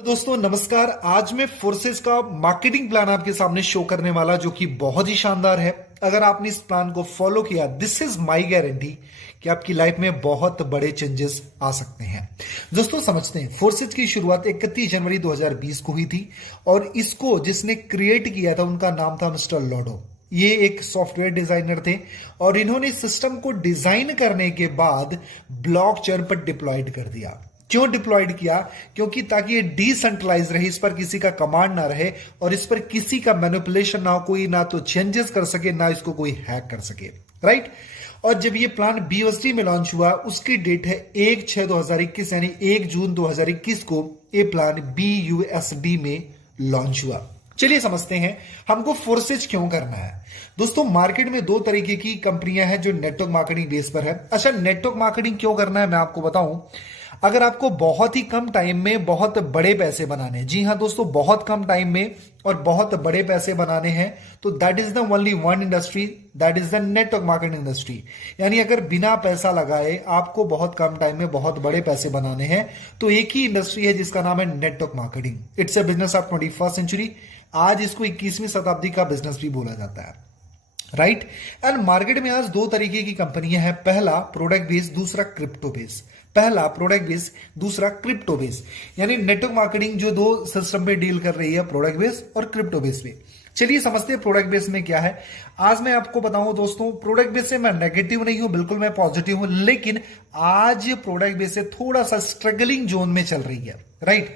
तो दोस्तों नमस्कार। आज मैं फोर्सेस का मार्केटिंग प्लान आपके सामने शो करने वाला, जो कि बहुत ही शानदार है। अगर आपने इस प्लान को फॉलो किया, दिस इज माय गारंटी कि आपकी लाइफ में बहुत बड़े चेंजेस आ सकते हैं। दोस्तों समझते हैं, फोर्सेस की शुरुआत 31 जनवरी 2020 को हुई थी और इसको जिसने क्रिएट किया था उनका नाम था मिस्टर लॉडो। ये एक सॉफ्टवेयर डिजाइनर थे और इन्होंने सिस्टम को डिजाइन करने के बाद ब्लॉकचेन पर डिप्लॉयड कर दिया। क्यों डिप्लॉयड किया? क्योंकि ताकि ये डिसेंट्रलाइज रहे, इस पर किसी का कमांड ना रहे और इस पर किसी का मैनिपुलेशन ना हो, कोई ना तो चेंजेस कर सके ना इसको कोई हैक कर सके, राइट। और जब ये प्लान BUSD में लॉन्च हुआ, उसकी डेट है 1/6/2021 यानी 1 जून 2021 को ये प्लान BUSD में लॉन्च हुआ। चलिए समझते हैं हमको फोर्सेज क्यों करना है। दोस्तों मार्केट में दो तरीके की कंपनियां हैं जो नेटवर्क मार्केटिंग बेस पर है। अच्छा, नेटवर्क मार्केटिंग क्यों करना है मैं आपको बताऊं। अगर आपको बहुत ही कम टाइम में बहुत बड़े पैसे बनाने हैं, जी हां दोस्तों, बहुत कम टाइम में और बहुत बड़े पैसे बनाने हैं, तो that is the only one industry, that is the network marketing industry. यानी अगर बिना पैसा लगाए आपको बहुत कम टाइम में बहुत बड़े पैसे बनाने हैं, तो एक ही इंडस्ट्री है जिसका नाम है network marketing. It's a business of 21st century. आज इसको 21वीं शताब्दी का बिजनेस भी बोला जाता है, राइट। एंड मार्केट में आज दो तरीके की कंपनियां हैं, पहला प्रोडक्ट बेस्ड, दूसरा क्रिप्टो बेस्ड। पहला प्रोडक्ट बेस्ड, दूसरा क्रिप्टो बेस्ड। यानी नेटवर्क मार्केटिंग जो दो सिस्टम पे डील कर रही है, प्रोडक्ट बेस्ड और क्रिप्टो बेस्ड पे। चलिए समझते हैं प्रोडक्ट बेस्ड में क्या है। आज मैं आपको बताऊं दोस्तों, प्रोडक्ट बेस्ड से मैं नेगेटिव नहीं हूं, बिल्कुल मैं पॉजिटिव हूं, लेकिन आज प्रोडक्ट बेस्ड से थोड़ा सा स्ट्रगलिंग जोन में चल रही है, राइट।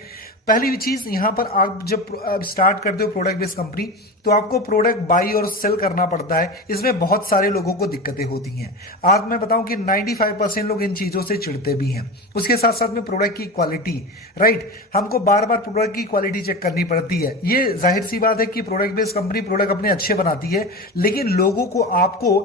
पहली चीज, यहां पर आप जब स्टार्ट करते हो प्रोडक्ट बेस्ड कंपनी, तो आपको प्रोडक्ट बाई और सेल करना पड़ता है। इसमें बहुत सारे लोगों को दिक्कतें होती हैं। आज मैं बताऊं कि 95% लोग इन चीजों से चिढ़ते भी हैं। उसके साथ साथ में प्रोडक्ट की क्वालिटी, राइट, हमको बार बार प्रोडक्ट की क्वालिटी चेक करनी पड़ती है। ये जाहिर सी बात है कि प्रोडक्ट बेस्ड कंपनी प्रोडक्ट अपने अच्छे बनाती है, लेकिन लोगों को आपको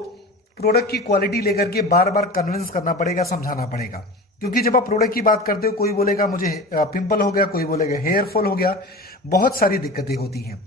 प्रोडक्ट की क्वालिटी लेकर के बार बार कन्विंस करना पड़ेगा, समझाना पड़ेगा। क्योंकि जब आप प्रोडक्ट की बात करते हो, कोई बोलेगा मुझे पिंपल हो गया, कोई बोलेगा हेयर फॉल हो गया, बहुत सारी दिक्कतें होती हैं।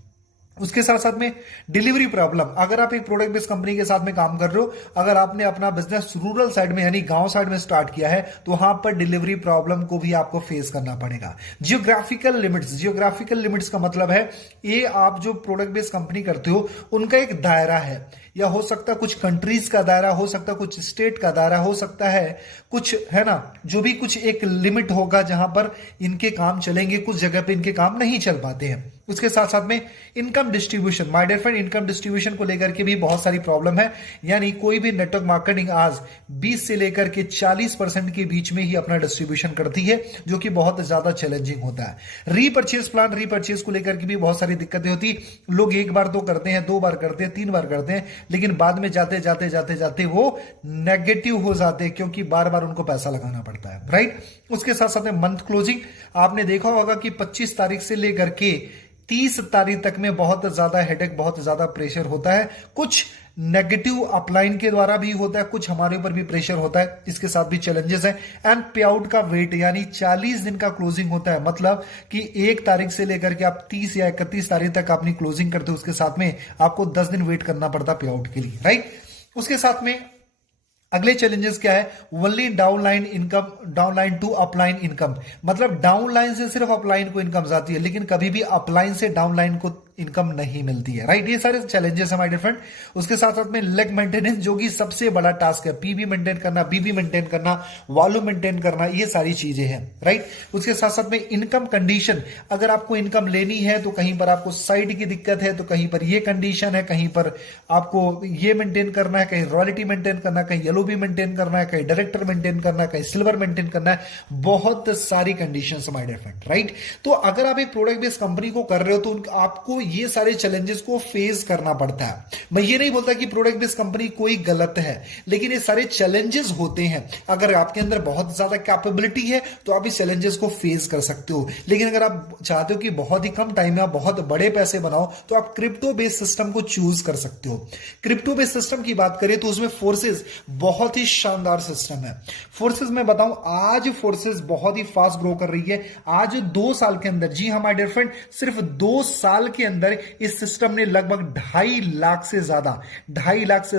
उसके साथ साथ में डिलीवरी प्रॉब्लम। अगर आप एक प्रोडक्ट बेस्ड कंपनी के साथ में काम कर रहे हो, अगर आपने अपना बिजनेस रूरल साइड में यानी गांव साइड में स्टार्ट किया है, तो वहां पर डिलीवरी प्रॉब्लम को भी आपको फेस करना पड़ेगा। जियोग्राफिकल लिमिट्स, जियोग्राफिकल लिमिट्स का मतलब है ये आप जो प्रोडक्ट बेस्ड कंपनी करते हो उनका एक दायरा है, या हो सकता है कुछ कंट्रीज का दायरा, हो सकता है कुछ स्टेट का दायरा, हो सकता है कुछ, है ना, जो भी कुछ एक लिमिट होगा जहां पर इनके काम चलेंगे, कुछ जगह पे इनके काम नहीं चल पाते हैं। उसके साथ साथ में income distribution, my dear friend, income distribution को लेकर के भी बहुत सारी प्रॉब्लम है। यानी कोई भी नेटवर्क मार्केटिंग आज 20 से लेकर के 40% के बीच में ही अपना डिस्ट्रीब्यूशन करती है, जो कि बहुत ज्यादा चैलेंजिंग होता है। रीपर्चेज प्लान, रीपर्चेज को लेकर के भी बहुत सारी दिक्कतें होती। लोग एक बार तो करते हैं, दो बार करते हैं, तीन बार करते हैं, लेकिन बाद में जाते जाते जाते जाते वो नेगेटिव हो जाते हैं, क्योंकि बार बार उनको पैसा लगाना पड़ता है, राइट। उसके साथ साथ में मंथ क्लोजिंग, आपने देखा होगा कि 25 तारीख से लेकर के 30 तारीख तक में बहुत ज्यादा हेडेक, बहुत ज्यादा प्रेशर होता है। कुछ नेगेटिव अपलाइन के द्वारा भी होता है, कुछ हमारे ऊपर भी प्रेशर होता है, इसके साथ भी चैलेंजेस है। एंड पे आउट का वेट, यानी 40 दिन का क्लोजिंग होता है, मतलब कि 1 तारीख से लेकर के आप 30 या 31 तारीख तक अपनी क्लोजिंग करते हो, उसके साथ में आपको 10 दिन वेट करना पड़ता है पे आउट के लिए, राइट। उसके साथ में अगले चैलेंजेस क्या है, only downline income, downline to upline income, मतलब डाउनलाइन से सिर्फ अपलाइन को इनकम जाती है, लेकिन कभी भी अपलाइन से डाउनलाइन को इनकम नहीं मिलती है, राइट। ये सारे चैलेंजेस है माय डियर फ्रेंड। उसके साथ साथ में लेग मेंटेनेंस, जो कि सबसे बड़ा टास्क है, पीबी मेंटेन करना, बीबी मेंटेन करना, वॉल्यूम मेंटेन करना, ये सारी चीजें हैं, राइट। उसके साथ साथ में इनकम कंडीशन, अगर आपको इनकम लेनी है तो कहीं पर आपको साइड की दिक्कत है, तो कहीं पर ये कंडीशन है, कहीं पर आपको ये मेंटेन करना है, कहीं रॉयल्टी मेंटेन करना है, कहीं येलो भी मेंटेन करना है, कहीं डायरेक्टर मेंटेन करना है, कहीं सिल्वर मेंटेन करना है, बहुत सारी conditions my dear friend, right. तो अगर आप एक प्रोडक्ट बेस्ड कंपनी को कर रहे हो, तो आपको ये सारे चैलेंजेस को फेस करना पड़ता है। मैं ये नहीं बोलता कि प्रोडक्ट बेस्ड कंपनी कोई गलत है, लेकिन ये सारे चैलेंजेस होते हैं। अगर आपके अंदर बहुत ज्यादा कैपेबिलिटी है तो आप इस चैलेंजेस को फेस कर सकते हो, लेकिन अगर आप चाहते हो कि बहुत ही कम टाइम में आप बहुत बड़े पैसे बनाओ, तो आप क्रिप्टो बेस्ड सिस्टम को चूज कर सकते हो। क्रिप्टो बेस्ड सिस्टम की बात करें तो उसमें फोर्सेस बहुत ही शानदार सिस्टम है। फोर्सेस में बताऊं, आज फोर्सेस बहुत ही फास्ट ग्रो कर रही है। आज 2 साल के अंदर, जी हां माय डियर फ्रेंड, सिर्फ 2 साल के अंदर इस सिस्टम ने लगभग 2.5 लाख से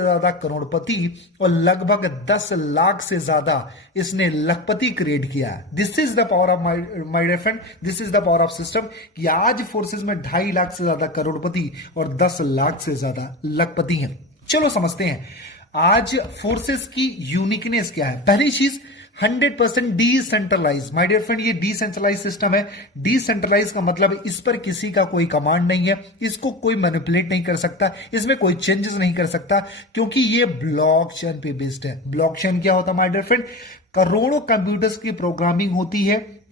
ज्यादा करोड़पति और लगभग 10 लाख से ज्यादा इसने लखपति क्रिएट किया है। This is the power of my dear friend, this is the power of system कि आज फोर्सेस में 2.5 लाख से ज्यादा करोड़पति और 10 लाख से ज्यादा लखपति हैं। चलो समझते हैं आज फोर्सेस की यूनिकनेस क्या है। पहली चीज 100% डिसेंट्रलाइज। माय डियर फ्रेंड, ये डिसेंट्रलाइज सिस्टम है। डिसेंट्रलाइज का मतलब इस पर किसी का कोई कमांड नहीं है, इसको कोई मैनिपुलेट नहीं कर सकता, इसमें कोई चेंजेस नहीं कर सकता, क्योंकि ये ब्लॉकचेन पे बेस्ड है। ब्लॉकचेन क्या होता है माय डियर फ्रेंड? करोड़ों कंप्यूटर्स की प्रोग्रामिंग होती है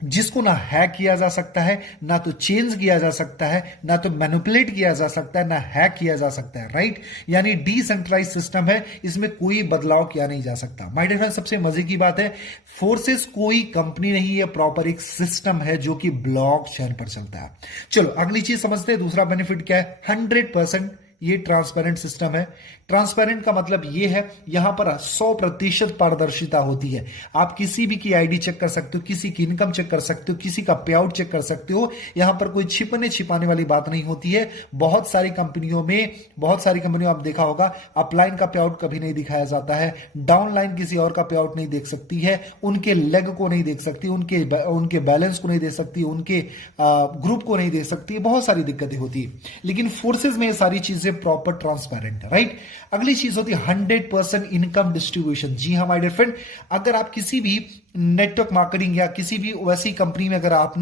जिसको ना हैक किया जा सकता है, ना तो चेंज किया जा सकता है, ना तो मैनिपुलेट किया जा सकता है, ना हैक किया जा सकता है। राइट, यानी डिसेंट्रलाइज सिस्टम है, इसमें कोई बदलाव किया नहीं जा सकता। माय डियर फ्रेंड, सबसे मजे की बात है, फोर्सेस कोई कंपनी नहीं है, प्रॉपर एक सिस्टम है जो कि ब्लॉकचेन पर चलता है। चलो अगली चीज समझते हैं, दूसरा बेनिफिट क्या है। 100% ये ट्रांसपेरेंट सिस्टम है। ट्रांसपेरेंट का मतलब ये है यहां पर 100% पारदर्शिता होती है। आप किसी भी की आईडी चेक कर सकते हो, किसी की इनकम चेक कर सकते हो, किसी का पे आउट चेक कर सकते हो। यहां पर कोई छिपने छिपाने वाली बात नहीं होती है। बहुत सारी कंपनियों आप देखा होगा अपलाइन का पे आउट कभी नहीं दिखाया जाता है, डाउनलाइन किसी और का पे आउट नहीं देख सकती है, उनके लेग को नहीं देख सकती, उनके बैलेंस को नहीं देख सकती, उनके ग्रुप को नहीं देख सकती, बहुत सारी दिक्कतें होती है। लेकिन फोर्सेज में ये सारी चीजें प्रॉपर ट्रांसपेरेंट है। राइट, अगली चीज होती है 100% इनकम डिस्ट्रीब्यूशन। जी हाँ माय डियर फ्रेंड, अगर आप किसी भी नेटवर्क मार्केटिंग या किसी भी वैसी कंपनी में अगर आप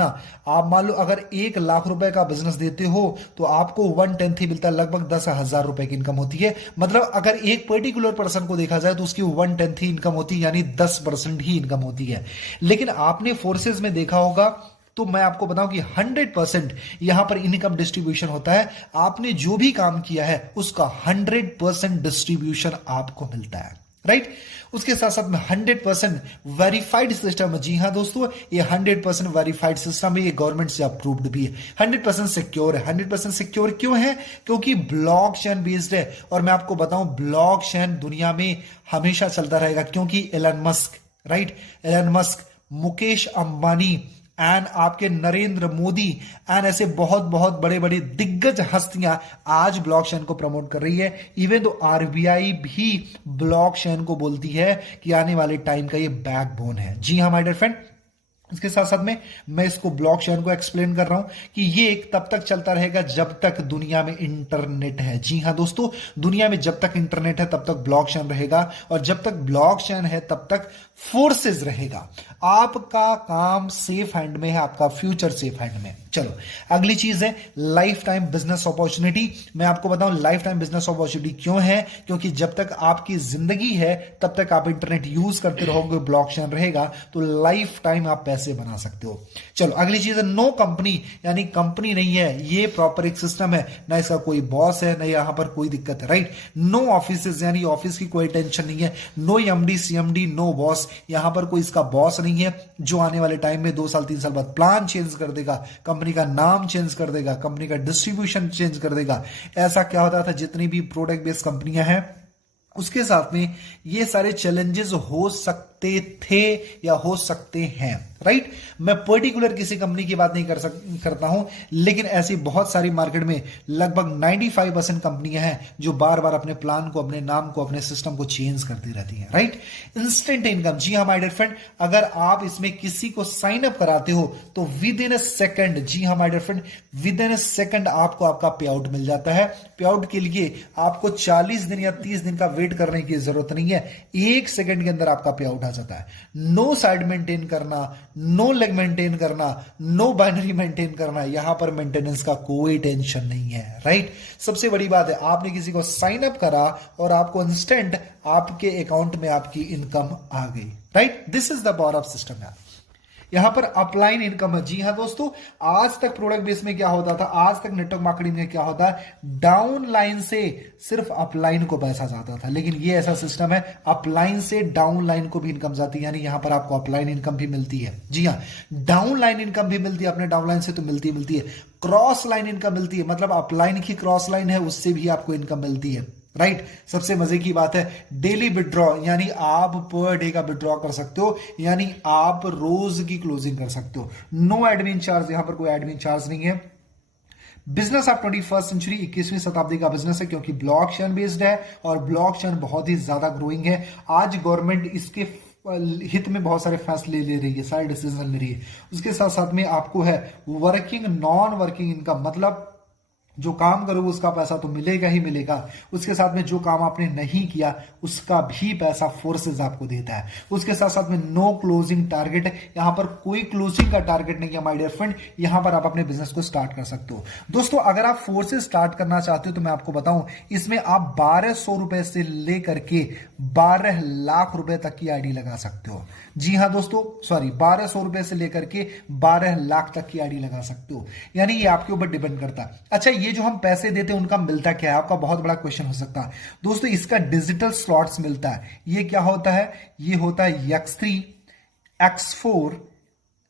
मान लो अगर 1 लाख रुपए का बिजनेस देते हो तो आपको 1/10 ही मिलता है, लगभग 10,000 रुपए की इनकम होती है। मतलब अगर एक पर्टिकुलर पर्सन को देखा जाए तो उसकी 1/10 ही इनकम होती है, यानी 10% ही इनकम होती है। लेकिन आपने फोर्सेज में देखा होगा तो मैं आपको बताऊं कि 100% यहां पर इनकम डिस्ट्रीब्यूशन होता है। आपने जो भी काम किया है उसका 100% डिस्ट्रीब्यूशन आपको मिलता है। राइट, उसके साथ साथ में 100% वेरीफाइड सिस्टम है। जी हां दोस्तों, ये 100% वेरीफाइड सिस्टम है, ये गवर्नमेंट से अप्रूव्ड भी है। 100% सिक्योर है। 100% सिक्योर क्यों है? क्योंकि ब्लॉकचेन बेस्ड है। और मैं आपको बताऊं ब्लॉकचेन दुनिया में हमेशा चलता रहेगा, क्योंकि Elon Musk, Mukesh Ambani and आपके नरेंद्र मोदी एंड ऐसे बहुत बहुत बड़े बड़े दिग्गज हस्तियां आज ब्लॉकचेन को प्रमोट कर रही है। इवन तो आरबीआई भी ब्लॉकचेन को बोलती है कि आने वाले टाइम का ये बैकबोन है। जी हाँ माय डियर फ्रेंड, इसके साथ साथ में मैं इसको ब्लॉकचेन को एक्सप्लेन कर रहा हूं कि ये एक तब तक चलता रहेगा जब तक दुनिया में इंटरनेट है। जी हां दोस्तों, दुनिया में जब तक इंटरनेट है तब तक ब्लॉकचेन रहेगा, और जब तक ब्लॉकचेन है तब तक फोर्सेस रहेगा। आपका काम सेफ हैंड में है, आपका फ्यूचर सेफ हैंड में। चलो अगली चीज है लाइफ टाइम बिजनेस अपॉर्चुनिटी। मैं आपको बताऊं लाइफ टाइम बिजनेस अपॉर्चुनिटी क्यों है, क्योंकि जब तक आपकी जिंदगी है तब तक आप इंटरनेट यूज करते रहोगे, ब्लॉकचेन रहेगा, तो लाइफ टाइम आप पैसे बना सकते हो। चलो अगली चीज है नो कंपनी, यानी कंपनी नहीं है, ये प्रॉपर एक सिस्टम है, ना इसका कोई बॉस है, ना यहां पर कोई दिक्कत है। राइट, नो ऑफिस, यानी ऑफिस की कोई टेंशन नहीं है, no MD CMD, no boss, यहां पर कोई इसका बॉस नहीं है जो आने वाले टाइम में 2 साल 3 साल बाद प्लान चेंज कर देगा, कंपनी का नाम चेंज कर देगा, कंपनी का डिस्ट्रीब्यूशन चेंज कर देगा। ऐसा क्या होता था, जितनी भी प्रोडक्ट बेस्ड कंपनियां हैं उसके साथ में ये सारे चैलेंजेस हो सकते थे या हो सकते हैं। राइट, मैं पर्टिकुलर किसी कंपनी की बात नहीं करता हूं, लेकिन ऐसी बहुत सारी मार्केट में लगभग 95% कंपनियां हैं जो बार बार अपने प्लान को, अपने नाम को, अपने सिस्टम को चेंज करती रहती हैं। Right, instant income. जी हाँ माय डियर फ्रेंड, अगर आप इसमें किसी को साइन अप कराते हो तो विद इन अ सेकंड, जी हाँ my dear friend, within a second आपको आपका पे आउट मिल जाता है। पे आउट के लिए आपको 40 दिन या 30 दिन का वेट करने की जरूरत नहीं है, 1 सेकंड के अंदर आपका पे आउट आ जाता है। नो साइड मेंटेन करना, नो लेग मेंटेन करना, नो बाइनरी मेंटेन करना, यहां पर मेंटेनेंस का कोई टेंशन नहीं है। राइट, सबसे बड़ी बात है आपने किसी को साइन अप करा और आपको इंस्टेंट आपके अकाउंट में आपकी इनकम आ गई। Right, this is the power of system यार। यहां पर अपलाइन इनकम है। जी हां दोस्तों, आज तक प्रोडक्ट बेस में क्या होता था, आज तक नेटवर्क मार्केटिंग में क्या होता है, डाउन लाइन से सिर्फ अपलाइन को पैसा जाता था, लेकिन ये ऐसा सिस्टम है अपलाइन से डाउन लाइन को भी इनकम जाती है, यानी यहां पर आपको अपलाइन इनकम भी मिलती है। जी हां, डाउन लाइन इनकम भी मिलती है, अपने डाउन लाइन से तो मिलती है, क्रॉस लाइन इनकम मिलती है, मतलब अपलाइन की क्रॉस लाइन है उससे भी आपको इनकम मिलती है। राइट, सबसे मजे की बात है डेली विड्रॉ, यानी आप पर डे का विड्रॉ कर सकते हो, यानी आप रोज की क्लोजिंग कर सकते हो। नो एडमिन चार्ज, यहां पर कोई एडमिन चार्ज नहीं है। बिजनेस ऑफ 21st सेंचुरी, 21वीं शताब्दी का बिजनेस है, क्योंकि ब्लॉकचेन बेस्ड है और ब्लॉकचेन बहुत ही ज्यादा ग्रोइंग है। आज गवर्नमेंट इसके हित में बहुत सारे फैसले ले रही है, सारे डिसीजन ले रही है। उसके साथ साथ में आपको है वर्किंग नॉन वर्किंग इनकम, मतलब जो काम करोगे उसका पैसा तो मिलेगा ही मिलेगा, उसके साथ में जो काम आपने नहीं किया उसका भी पैसा फोर्सेस आपको देता है। उसके साथ साथ में नो क्लोजिंग टारगेट है, यहां पर कोई क्लोजिंग का टारगेट नहीं है माय डियर फ्रेंड, यहां पर आप अपने बिजनेस को स्टार्ट कर सकते हो। दोस्तों अगर आप फोर्सेस स्टार्ट करना चाहते हो तो मैं आपको बताऊं, इसमें आप 1200 रुपए से लेकर के 12 लाख रुपए तक की आईडी लगा सकते हो। जी हां दोस्तों, सॉरी, 1200 रुपए से लेकर के 12 लाख तक की आईडी लगा सकते हो, यानी ये आपके ऊपर डिपेंड करता है। अच्छा, ये जो हम पैसे देते हैं उनका मिलता क्या है, आपका बहुत बड़ा क्वेश्चन हो सकता है। दोस्तों इसका डिजिटल स्लॉट्स मिलता है। ये क्या होता है, ये होता है X3, X4,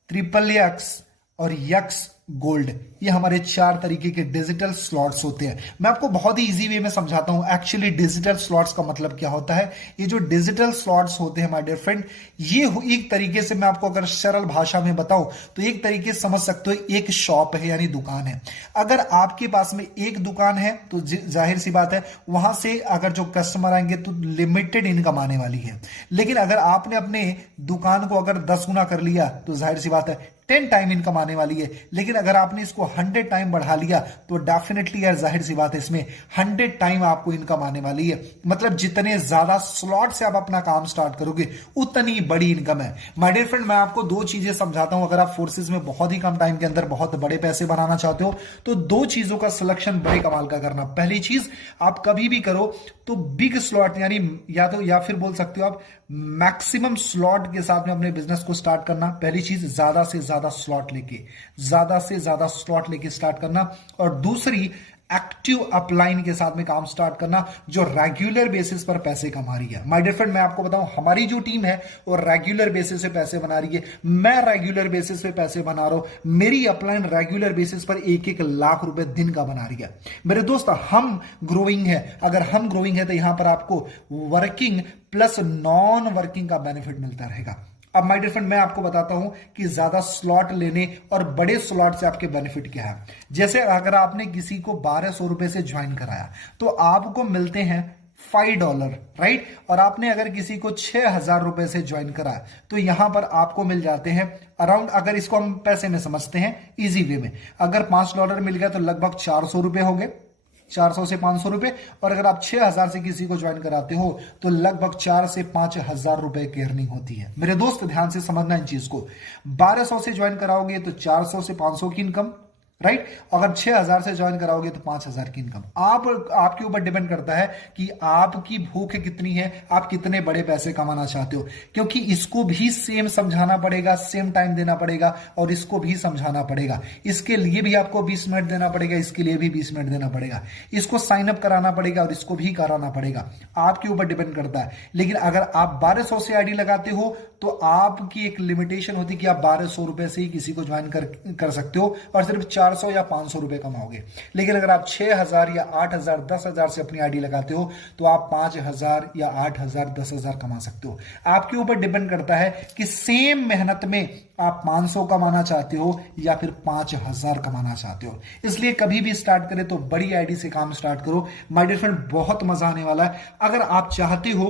XXX और X गोल्ड। ये हमारे 4 तरीके के डिजिटल स्लॉट्स होते हैं। मैं आपको बहुत ही इजी वे में समझाता हूं एक्चुअली डिजिटल स्लॉट्स का मतलब क्या होता है। ये जो डिजिटल स्लॉट्स होते हैं माय डियर फ्रेंड, ये एक तरीके से मैं आपको अगर सरल भाषा में बताऊं तो एक तरीके से समझ सकते हो, एक शॉप है यानी दुकान है। अगर आपके पास में एक दुकान है तो जाहिर सी बात है वहां से अगर जो कस्टमर आएंगे तो लिमिटेड इनकम आने वाली है। लेकिन अगर आपने अपने दुकान को अगर 10 गुना कर लिया तो जाहिर सी बात है 10 टाइम इनकम आने वाली है। लेकिन अगर आपने इसको 100 टाइम बढ़ा लिया तो डेफिनेटली यार जाहिर सी बात है इसमें 100 टाइम आपको इनकम आने वाली है। मतलब जितने ज्यादा स्लॉट से आप अपना काम स्टार्ट करोगे उतनी बड़ी इनकम है। माय डियर फ्रेंड, मैं आपको 2 चीजें समझाता हूं। अगर आप फोर्सेस में बहुत ही कम टाइम के अंदर बहुत बड़े पैसे बनाना चाहते हो तो 2 चीजों का सिलेक्शन बड़े कमाल का करना। पहली चीज, आप कभी भी करो तो बिग स्लॉट यानी या फिर बोल सकते हो आप मैक्सिमम स्लॉट के साथ में अपने बिजनेस को स्टार्ट करना। पहली चीज, ज्यादा से ज्यादा स्लॉट लेके स्टार्ट करना। और दूसरी, एक्टिव अपलाइन के साथ में काम स्टार्ट करना जो रेगुलर बेसिस पर पैसे कमा रही है। माय डियर फ्रेंड, मैं आपको बताऊं हमारी जो टीम है वो रेगुलर बेसिस पे पैसे बना रही है। मैं रेगुलर बेसिस पे पैसे बना रहा हूं, मेरी अपलाइन रेगुलर बेसिस पर 1-1 लाख रुपए दिन का बना रही है। मेरे दोस्त, हम ग्रोइंग है। अगर हम ग्रोइंग है तो यहां पर आपको वर्किंग प्लस नॉन वर्किंग का बेनिफिट मिलता रहेगा। अब माय डियर फ्रेंड, मैं आपको बताता हूं कि ज्यादा स्लॉट लेने और बड़े स्लॉट से आपके बेनिफिट क्या है। जैसे अगर आपने किसी को 1200 रुपए से ज्वाइन कराया तो आपको मिलते हैं $5, राइट। और आपने अगर किसी को 6000 रुपए से ज्वाइन कराया तो यहां पर आपको मिल जाते हैं अराउंड, अगर इसको हम पैसे में समझते हैं इजी वे में, अगर $5 मिल गया तो लगभग 400 रुपए हो गए, 400 से 500 रुपए। और अगर आप 6000 से किसी को ज्वाइन कराते हो तो लगभग 4 से 5000 रुपए की अर्निंग होती है। मेरे दोस्त ध्यान से समझना इन चीज को, 1200 से ज्वाइन कराओगे तो 400 से 500 की इनकम, राइट। अगर 6000 से ज्वाइन कराओगे तो 5000 की इनकम। आपके ऊपर डिपेंड करता है कि आपकी भूख कितनी है, आप कितने बड़े पैसे कमाना चाहते हो। क्योंकि इसको भी सेम समझाना पड़ेगा, सेम टाइम देना पड़ेगा और इसको भी समझाना पड़ेगा। इसके लिए भी आपको 20 मिनट देना पड़ेगा, इसके लिए भी 20 मिनट देना पड़ेगा। इसको साइन अप कराना पड़ेगा और इसको भी कराना पड़ेगा। आपके ऊपर डिपेंड करता है। लेकिन अगर आप 1200 से आईडी लगाते हो तो आपकी एक लिमिटेशन होती है कि आप 1200 रुपए से ही किसी को ज्वाइन कर सकते हो और सिर्फ 400 या 500 रुपए कमाओगे। लेकिन अगर आप 6000 या 8000 10,000 से अपनी आईडी लगाते हो तो आप 5000 या 8000 10,000 कमा सकते हो। आपके ऊपर डिपेंड करता है कि सेम मेहनत में आप 500 कमाना चाहते हो या फिर 5000 कमाना चाहते हो। इसलिए कभी भी स्टार्ट करें तो बड़ी आईडी से काम स्टार्ट करो। माय डियर फ्रेंड, बहुत मजा आने वाला है। अगर आप चाहते हो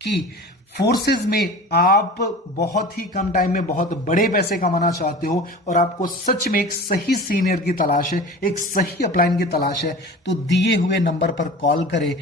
कि फोर्सेज में आप बहुत ही कम टाइम में बहुत बड़े पैसे कमाना चाहते हो और आपको सच में एक सही सीनियर की तलाश है, एक सही अपलाइन की तलाश है, तो दिए हुए नंबर पर कॉल करें।